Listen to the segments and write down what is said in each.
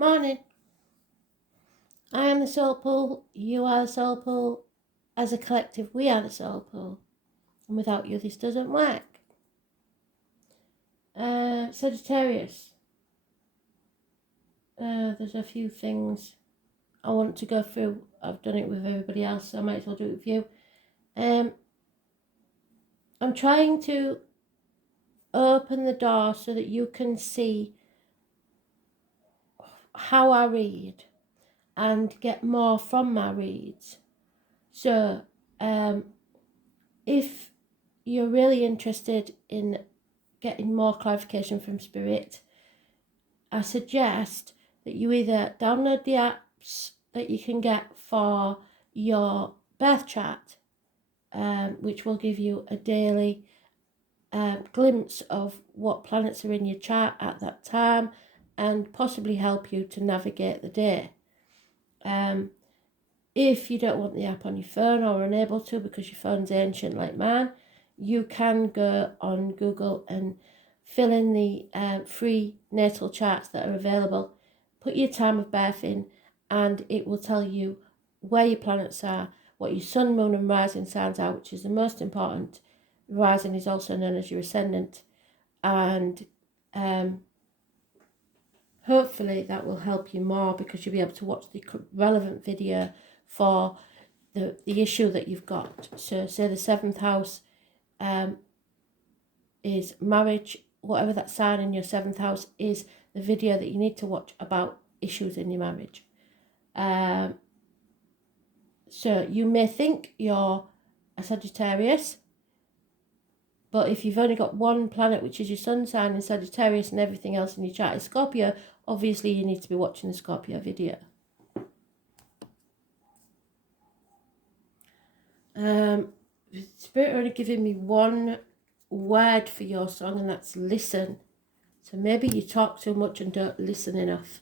Morning. I am the soul pool, you are the soul pool. As a collective, we are the soul pool. And without you, this doesn't work. Sagittarius. There's a few things I want to go through. I've done it with everybody else, so I might as well do it with you. I'm trying to open the door so that you can see how I read and get more from my reads. So, if you're really interested in getting more clarification from Spirit, I suggest that you either download the apps that you can get for your birth chart, which will give you a daily glimpse of what planets are in your chart at that time and possibly help you to navigate the day. If you don't want the app on your phone or unable to because your phone's ancient like mine, you can go on Google and fill in the free natal charts that are available. Put your time of birth in and it will tell you where your planets are, what your sun, moon and rising signs are, which is the most important. Rising is also known as your ascendant. And hopefully that will help you more because you'll be able to watch the relevant video for the issue that you've got. So say the 7th house is marriage, whatever that sign in your 7th house is the video that you need to watch about issues in your marriage. So you may think you're a Sagittarius, but if you've only got one planet, which is your sun sign in Sagittarius, and everything else in your chart is Scorpio, obviously you need to be watching the Scorpio video. Spirit only giving me one word for your song, and that's listen. So maybe you talk too much and don't listen enough.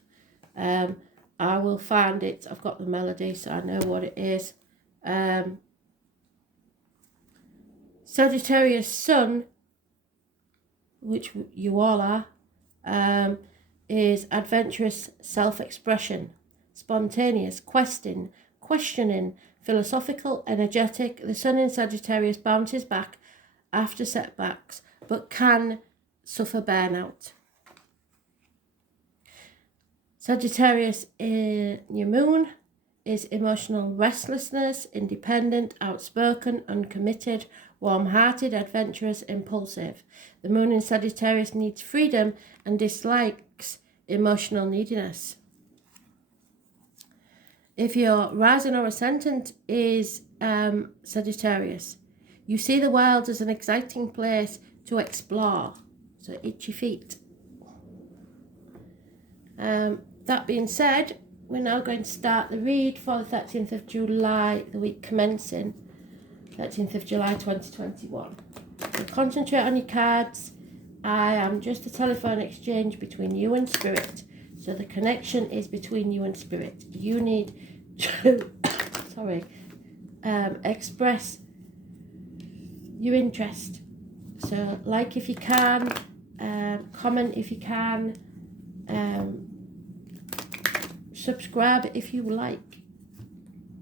I will find it. I've got the melody, so I know what it is. Sagittarius sun, which you all are, is adventurous self-expression, spontaneous, questioning, philosophical, energetic. The sun in Sagittarius bounces back after setbacks, but can suffer burnout. Sagittarius in your moon is emotional restlessness, independent, outspoken, uncommitted, warm-hearted, adventurous, impulsive. The moon in Sagittarius needs freedom and dislikes emotional neediness. If your rising or ascendant is Sagittarius, you see the world as an exciting place to explore. So itchy feet. That being said, we're now going to start the read for the 13th of July, the week commencing 13th of July 2021. So concentrate on your cards. I am just a telephone exchange between you and Spirit. So the connection is between you and Spirit. You need to express your interest. So like if you can, comment if you can, subscribe if you like.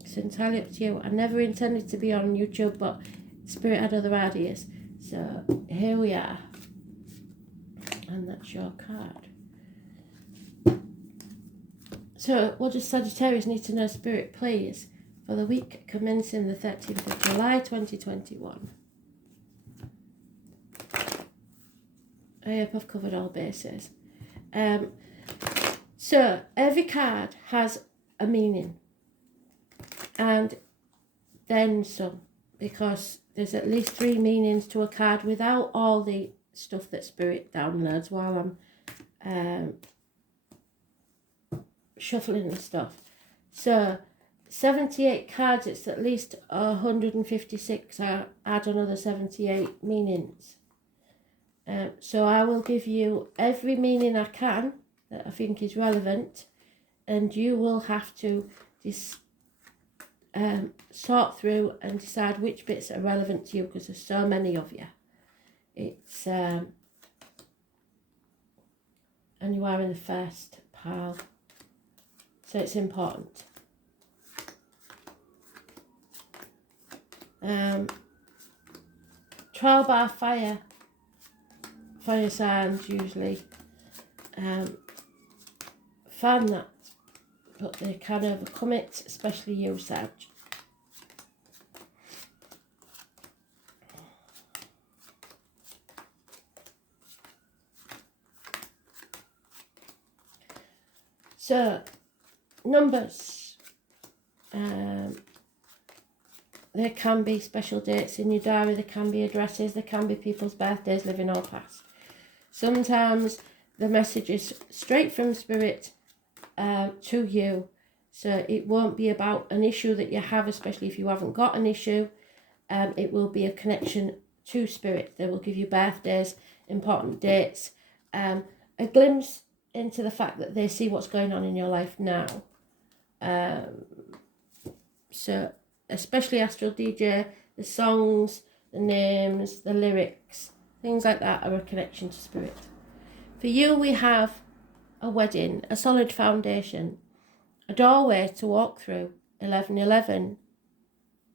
It's entirely up to you. I never intended to be on YouTube, but Spirit had other ideas. So here we are. And that's your card. So what does Sagittarius need to know, Spirit, please, for the week commencing the 13th of July 2021? I hope I've covered all bases. So every card has a meaning and then some, because there's at least 3 meanings to a card without all the stuff that Spirit downloads while I'm shuffling the stuff. So 78 cards, it's at least 156. I add another 78 meanings. So I will give you every meaning I can that I think is relevant, and you will have to sort through and decide which bits are relevant to you, because there's so many of you. It's and you are in the first pile. So it's important. Trial by fire signs usually find that, but they can overcome it, especially you, Sag. So, numbers. There can be special dates in your diary, there can be addresses, there can be people's birthdays, living or past. Sometimes the message is straight from Spirit to you, so it won't be about an issue that you have, especially if you haven't got an issue. It will be a connection to Spirit. They will give you birthdays, important dates, a glimpse into the fact that they see what's going on in your life now. So especially Astral DJ, the songs, the names, the lyrics, things like that are a connection to Spirit. For you, we have a wedding, a solid foundation, a doorway to walk through, 1111.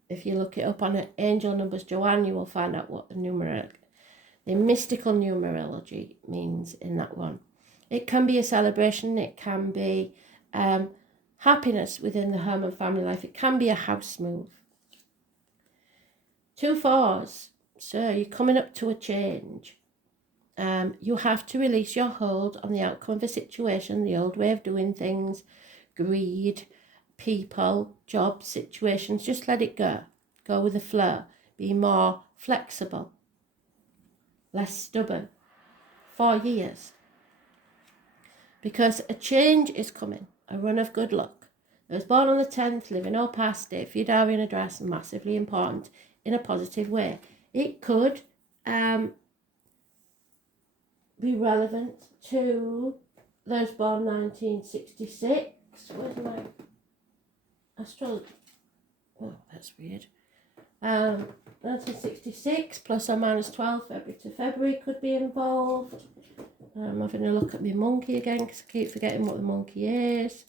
If you look it up on Angel Numbers Joanne, you will find out what the mystical numerology means in that one. It can be a celebration, it can be happiness within the home and family life, it can be a house move. 2 4s, so you're coming up to a change. You have to release your hold on the outcome of a situation, the old way of doing things, greed, people, jobs, situations. Just let it go. Go with the flow. Be more flexible, less stubborn. 4 years. Because a change is coming, a run of good luck. I was born on the 10th, living or past, date for your diary and address, massively important in a positive way. It could be relevant to those born 1966. Where's my astrology? Oh, that's weird. 1966 plus or minus 12 February to February could be involved. I'm having a look at my monkey again because I keep forgetting what the monkey is.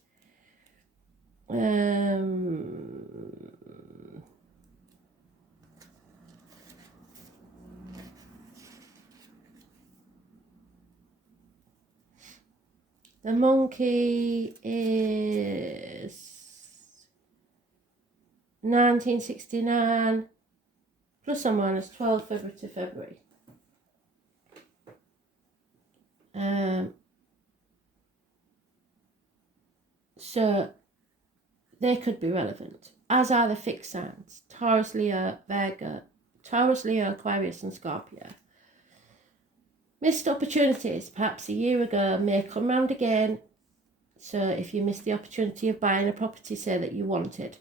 The monkey is 1969 plus or minus 12 February to February. So they could be relevant, as are the fixed signs: Taurus, Leo, Virgo, Taurus, Leo, Aquarius and Scorpio. Missed opportunities, perhaps a year ago, may come round again. So if you missed the opportunity of buying a property, say, that you wanted,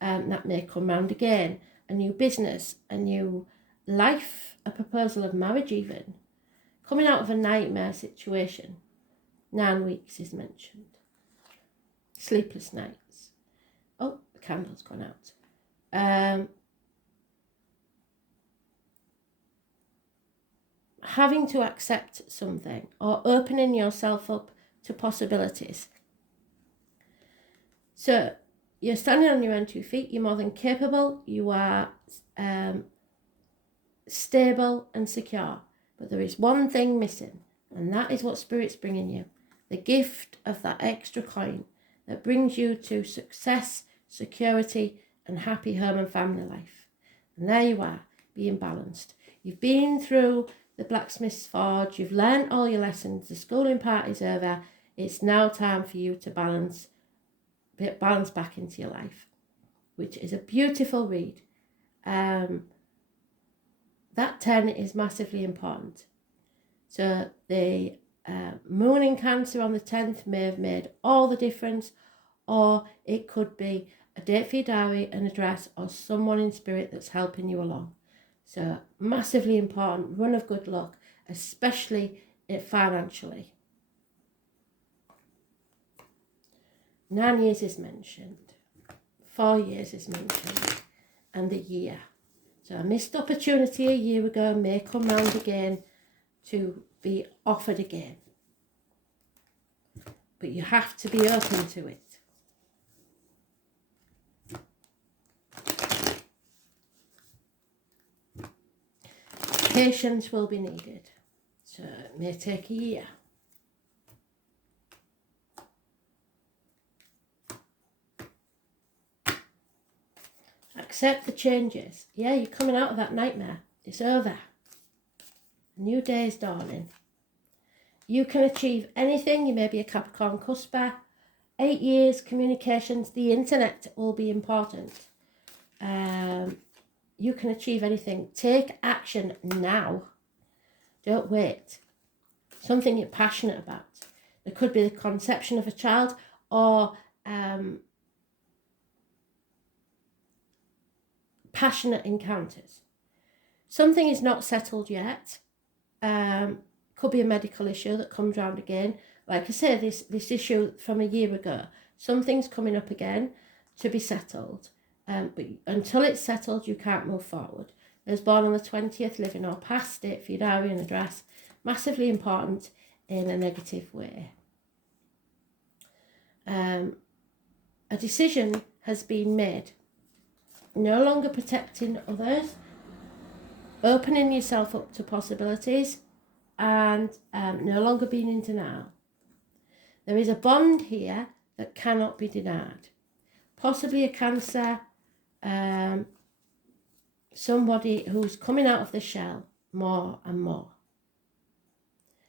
that may come round again. A new business, a new life, a proposal of marriage even. Coming out of a nightmare situation. 9 weeks is mentioned. Sleepless nights. Oh, the candle's gone out. Having to accept something or opening yourself up to possibilities. So you're standing on your own 2 feet, you're more than capable, you are stable and secure. But there is one thing missing, and that is what Spirit's bringing you. The gift of that extra coin that brings you to success, security and happy home and family life. And there you are, being balanced. You've been through the blacksmith's forge, you've learnt all your lessons, the schooling part is over. It's now time for you to balance back into your life, which is a beautiful read. That 10 is massively important. So the moon in Cancer on the 10th may have made all the difference, or it could be a date for your diary, an address, or someone in Spirit that's helping you along. So massively important, run of good luck, especially financially. 9 years is mentioned, 4 years is mentioned, and a year. So a missed opportunity a year ago may come round again to be offered again. But you have to be open to it. Patience will be needed. So it may take a year. Accept the changes. Yeah, you're coming out of that nightmare. It's over. A new day is dawning. You can achieve anything. You may be a Capricorn cusper. 8 years, communications, the internet will be important. You can achieve anything. Take action now. Don't wait. Something you're passionate about. There could be the conception of a child or passionate encounters. Something is not settled yet. Could be a medical issue that comes round again. Like I say, this issue from a year ago. Something's coming up again to be settled. But until it's settled, you can't move forward. Those born on the 20th, living or past it for your diary and address. Massively important in a negative way. A decision has been made. No longer protecting others, opening yourself up to possibilities, and no longer being in denial. There is a bond here that cannot be denied. Possibly a Cancer, somebody who's coming out of the shell more and more.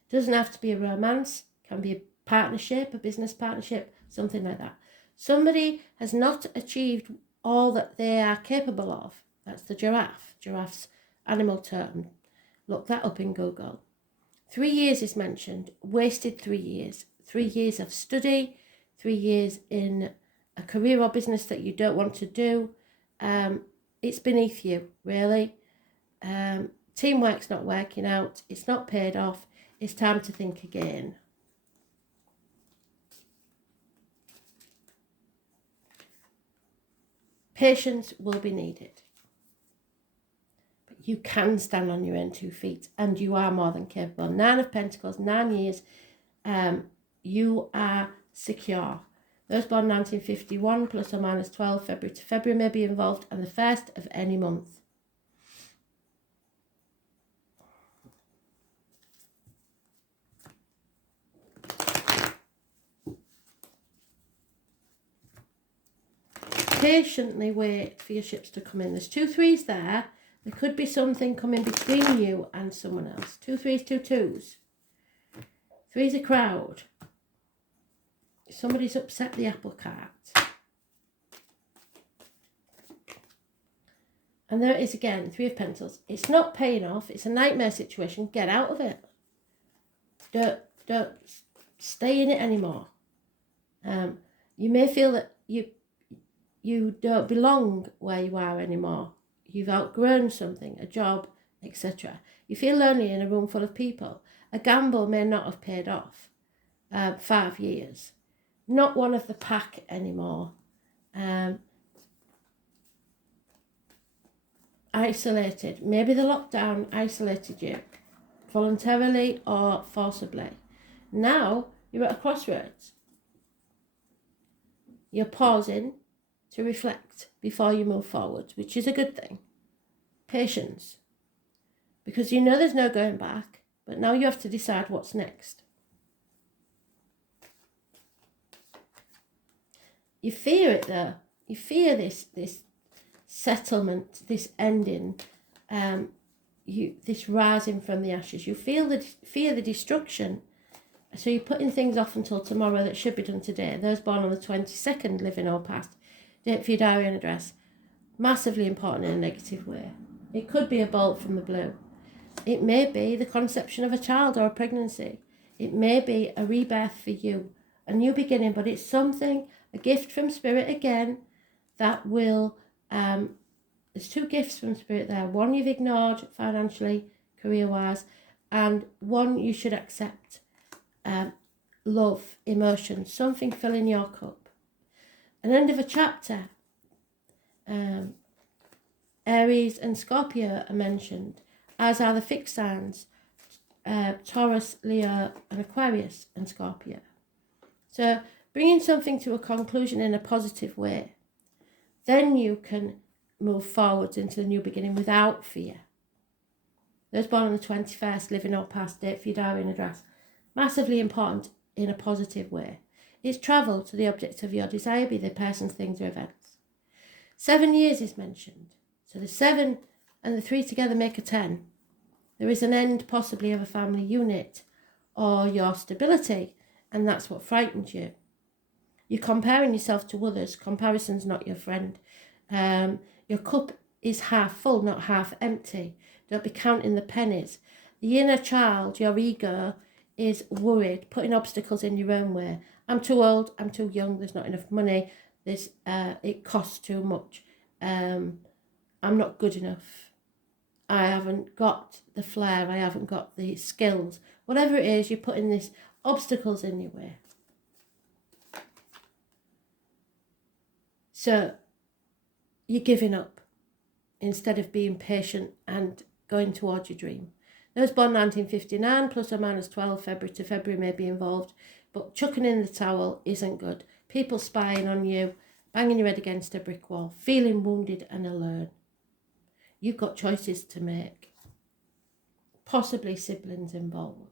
Doesn't have to be a romance, can be a partnership, a business partnership, something like that. Somebody has not achieved all that they are capable of. That's the giraffe. Giraffe's animal totem. Look that up in Google. 3 years is mentioned. Wasted 3 years. 3 years of study. 3 years in a career or business that you don't want to do. It's beneath you, really. Teamwork's not working out. It's not paid off. It's time to think again. Patience will be needed. But you can stand on your own 2 feet, and you are more than capable. 9 of Pentacles, 9 years, you are secure. Those born 1951, plus or minus 12, February to February may be involved, and the 1st of any month. Patiently wait for your ships to come in. There's 2 3s there. There could be something coming between you and someone else. 2 3s, 2 2s. 3's a crowd. Somebody's upset the apple cart. And there it is again, 3 of Pentacles. It's not paying off. It's a nightmare situation. Get out of it. Don't stay in it anymore. You may feel that you don't belong where you are anymore. You've outgrown something, a job, etc. You feel lonely in a room full of people. A gamble may not have paid off. 5 years. Not one of the pack anymore. Isolated. Maybe the lockdown isolated you, voluntarily or forcibly. Now you're at a crossroads. You're pausing to reflect before you move forward, which is a good thing. Patience. Because you know there's no going back, but now you have to decide what's next. You fear it though. You fear this settlement, this ending, this rising from the ashes. You fear the destruction. So you're putting things off until tomorrow that should be done today. Those born on the 22nd, living or past. Date for your diary and address. Massively important in a negative way. It could be a bolt from the blue. It may be the conception of a child or a pregnancy. It may be a rebirth for you. A new beginning, but it's something, a gift from Spirit again, that will, there's 2 gifts from Spirit there. One you've ignored financially, career-wise, and one you should accept. Love, emotion, something filling your cup. An end of a chapter. Aries and Scorpio are mentioned, as are the fixed signs, Taurus, Leo, and Aquarius and Scorpio. So bringing something to a conclusion in a positive way, then you can move forwards into the new beginning without fear. Those born on the 21st, living or past, date for your diary and address. Massively important in a positive way. It's travel to the object of your desire, be they persons, things or events. 7 years is mentioned. So the 7 and the 3 together make a 10. There is an end possibly of a family unit or your stability, and that's what frightens you. You're comparing yourself to others. Comparison's not your friend. Your cup is half full, not half empty. Don't be counting the pennies. The inner child, your ego, is worried, putting obstacles in your own way. I'm too old, I'm too young, there's not enough money, it costs too much. I'm not good enough. I haven't got the flair, I haven't got the skills. Whatever it is, you're putting these obstacles in your way. So you're giving up instead of being patient and going towards your dream. Those born 1959, plus or minus 12, February to February may be involved, but chucking in the towel isn't good. People spying on you, banging your head against a brick wall, feeling wounded and alone. You've got choices to make. Possibly siblings involved.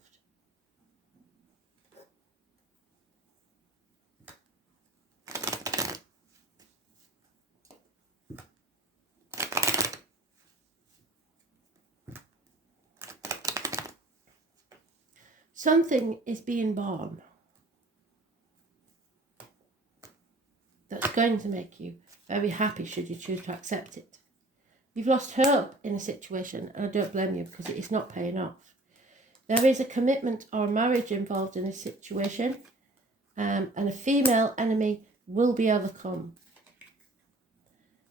Something is being born that's going to make you very happy should you choose to accept it. You've lost hope in a situation, and I don't blame you because it's not paying off. There is a commitment or a marriage involved in this situation, and a female enemy will be overcome.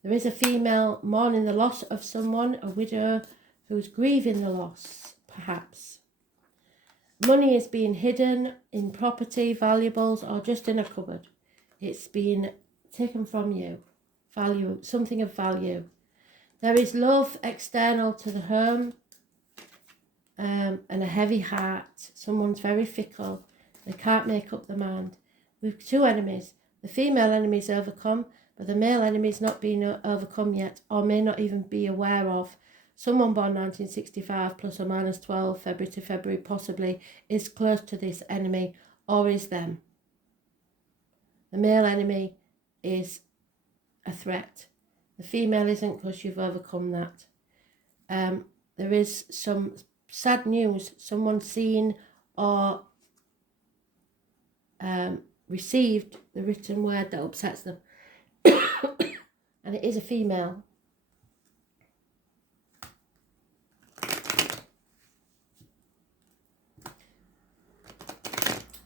There is a female mourning the loss of someone, a widow who's grieving the loss, perhaps. Money is being hidden in property, valuables, or just in a cupboard. It's been taken from you. Value, something of value. There is love external to the home, and a heavy heart. Someone's very fickle. They can't make up their mind. With 2 enemies. The female enemy is overcome, but the male enemy is not being overcome yet, or may not even be aware of. Someone born 1965, plus or minus 12, February to February, possibly, is close to this enemy, or is them. The male enemy is a threat. The female isn't, because you've overcome that. There is some sad news. Someone seen or received the written word that upsets them. And it is a female.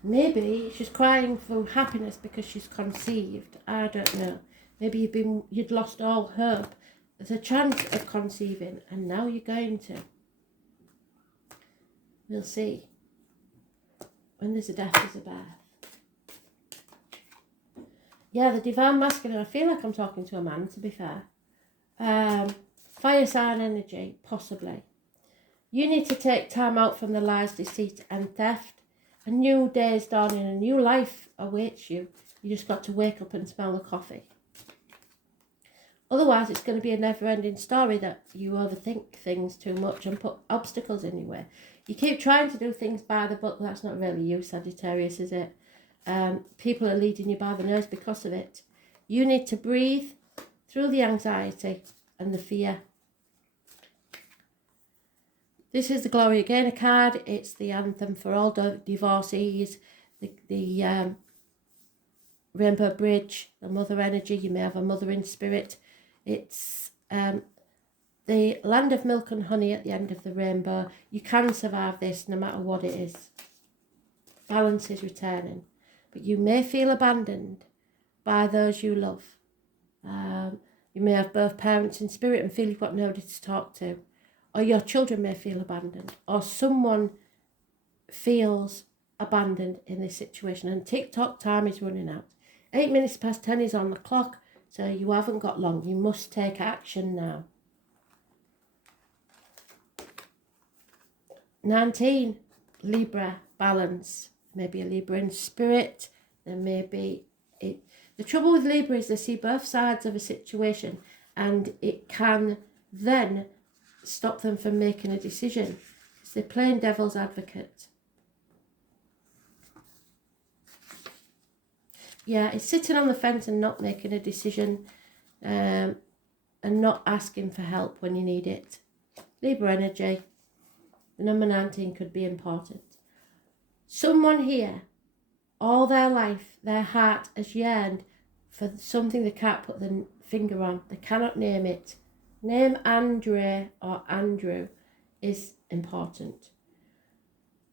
Maybe she's crying for happiness because she's conceived. I don't know. Maybe you'd lost all hope. There's a chance of conceiving, and now you're going to. We'll see. When there's a death, there's a birth. Yeah, the divine masculine. I feel like I'm talking to a man, to be fair. Fire sign energy, possibly. You need to take time out from the lies, deceit, and theft. A new day is dawning, a new life awaits you. You just got to wake up and smell the coffee. Otherwise, it's going to be a never-ending story that you overthink things too much and put obstacles in your way. You keep trying to do things by the book. That's not really you, Sagittarius, is it? People are leading you by the nose because of it. You need to breathe through the anxiety and the fear. This is the Gloria Gaynor card. It's the anthem for all divorcees, the Rainbow Bridge, the mother energy. You may have a mother in spirit. It's the land of milk and honey at the end of the rainbow. You can survive this no matter what it is. Balance is returning. But you may feel abandoned by those you love. You may have both parents in spirit and feel you've got nobody to talk to. Or your children may feel abandoned, or someone feels abandoned in this situation. And TikTok time is running out. 8 minutes past 10 is on the clock, so you haven't got long. You must take action now. 19, Libra, balance. Maybe a Libra in spirit. There may be it. The trouble with Libra is they see both sides of a situation, and it can then stop them from making a decision. It's the plain devil's advocate. Yeah, it's sitting on the fence and not making a decision, and not asking for help when you need it. Libra energy. The number 19 could be important. Someone here, all their life, their heart has yearned for something they can't put their finger on. They cannot name it. Name Andre or Andrew is important.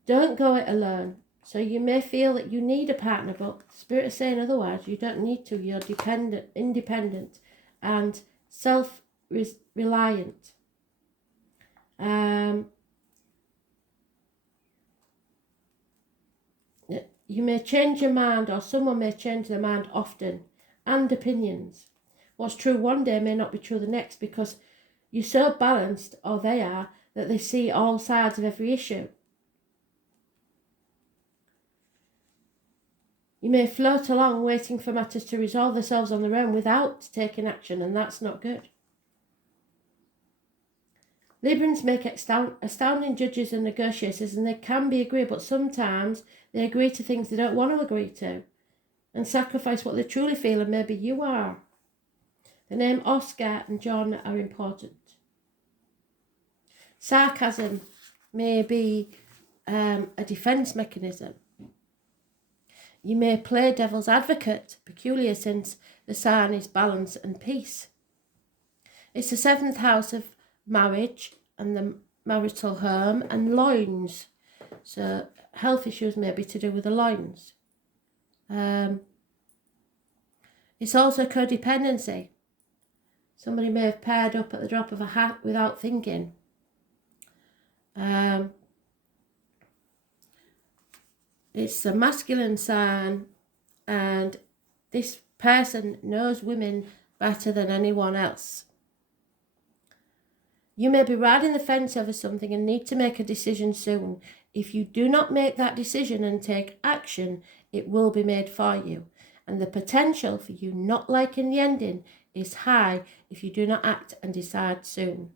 Don't go it alone. So you may feel that you need a partner, but Spirit is saying otherwise. You don't need to. You're independent and self-reliant. You may change your mind, or someone may change their mind often, and opinions. What's true one day may not be true the next, because you're so balanced, or they are, that they see all sides of every issue. You may float along waiting for matters to resolve themselves on their own without taking action, and that's not good. Librans make astounding judges and negotiators, and they can be agreeable, but sometimes they agree to things they don't want to agree to and sacrifice what they truly feel, and maybe you are. The name Oscar and John are important. Sarcasm may be a defence mechanism. You may play devil's advocate, peculiar since the sign is balance and peace. It's the 7th house of marriage and the marital home and loins. So health issues may be to do with the loins. It's also codependency. Somebody may have paired up at the drop of a hat without thinking. It's a masculine sign, and this person knows women better than anyone else. You may be riding the fence over something and need to make a decision soon. If you do not make that decision and take action, it will be made for you. And the potential for you not liking the ending is high if you do not act and decide soon.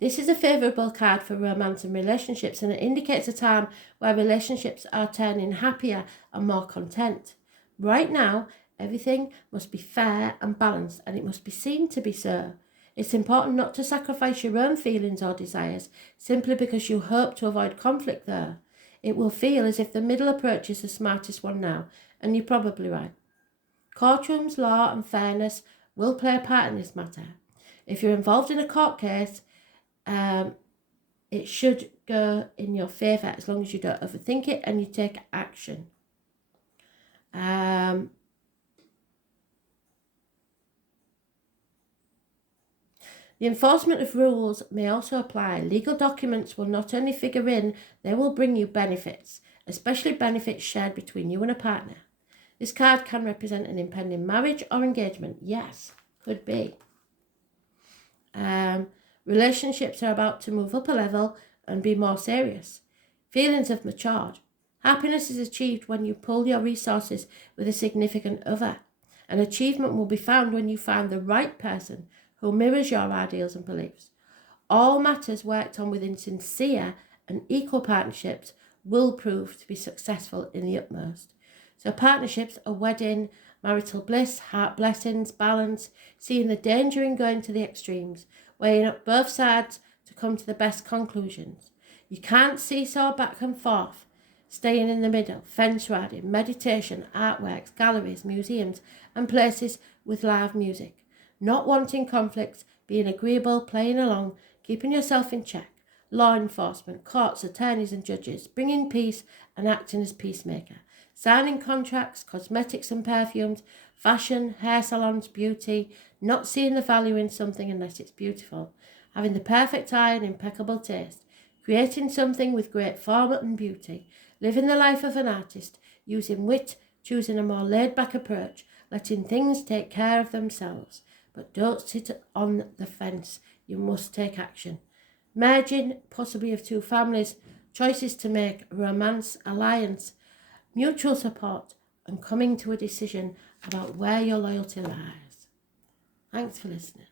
This is a favourable card for romance and relationships, and it indicates a time where relationships are turning happier and more content. Right now, everything must be fair and balanced, and it must be seen to be so. It's important not to sacrifice your own feelings or desires simply because you hope to avoid conflict there. It will feel as if the middle approach is the smartest one now, and you're probably right. Courtrooms, law and fairness will play a part in this matter. If you're involved in a court case, it should go in your favour as long as you don't overthink it and you take action. The enforcement of rules may also apply. Legal documents will not only figure in, they will bring you benefits, especially benefits shared between you and a partner. This card can represent an impending marriage or engagement. Yes, could be. Relationships are about to move up a level and be more serious. Feelings have matured. Happiness is achieved when you pool your resources with a significant other. An achievement will be found when you find the right person who mirrors your ideals and beliefs. All matters worked on within sincere and equal partnerships will prove to be successful in the utmost. So partnerships, a wedding, marital bliss, heart blessings, balance, seeing the danger in going to the extremes, weighing up both sides to come to the best conclusions. You can't seesaw back and forth, staying in the middle, fence riding, meditation, artworks, galleries, museums, and places with live music. Not wanting conflicts, being agreeable, playing along, keeping yourself in check. Law enforcement, courts, attorneys and judges, bringing peace and acting as peacemaker. Signing contracts, cosmetics and perfumes, fashion, hair salons, beauty, not seeing the value in something unless it's beautiful. Having the perfect eye and impeccable taste. Creating something with great form and beauty. Living the life of an artist, using wit, choosing a more laid-back approach, letting things take care of themselves. But don't sit on the fence. You must take action. Merging, possibly of two families, choices to make, romance, alliance, mutual support, and coming to a decision about where your loyalty lies. Thanks for listening.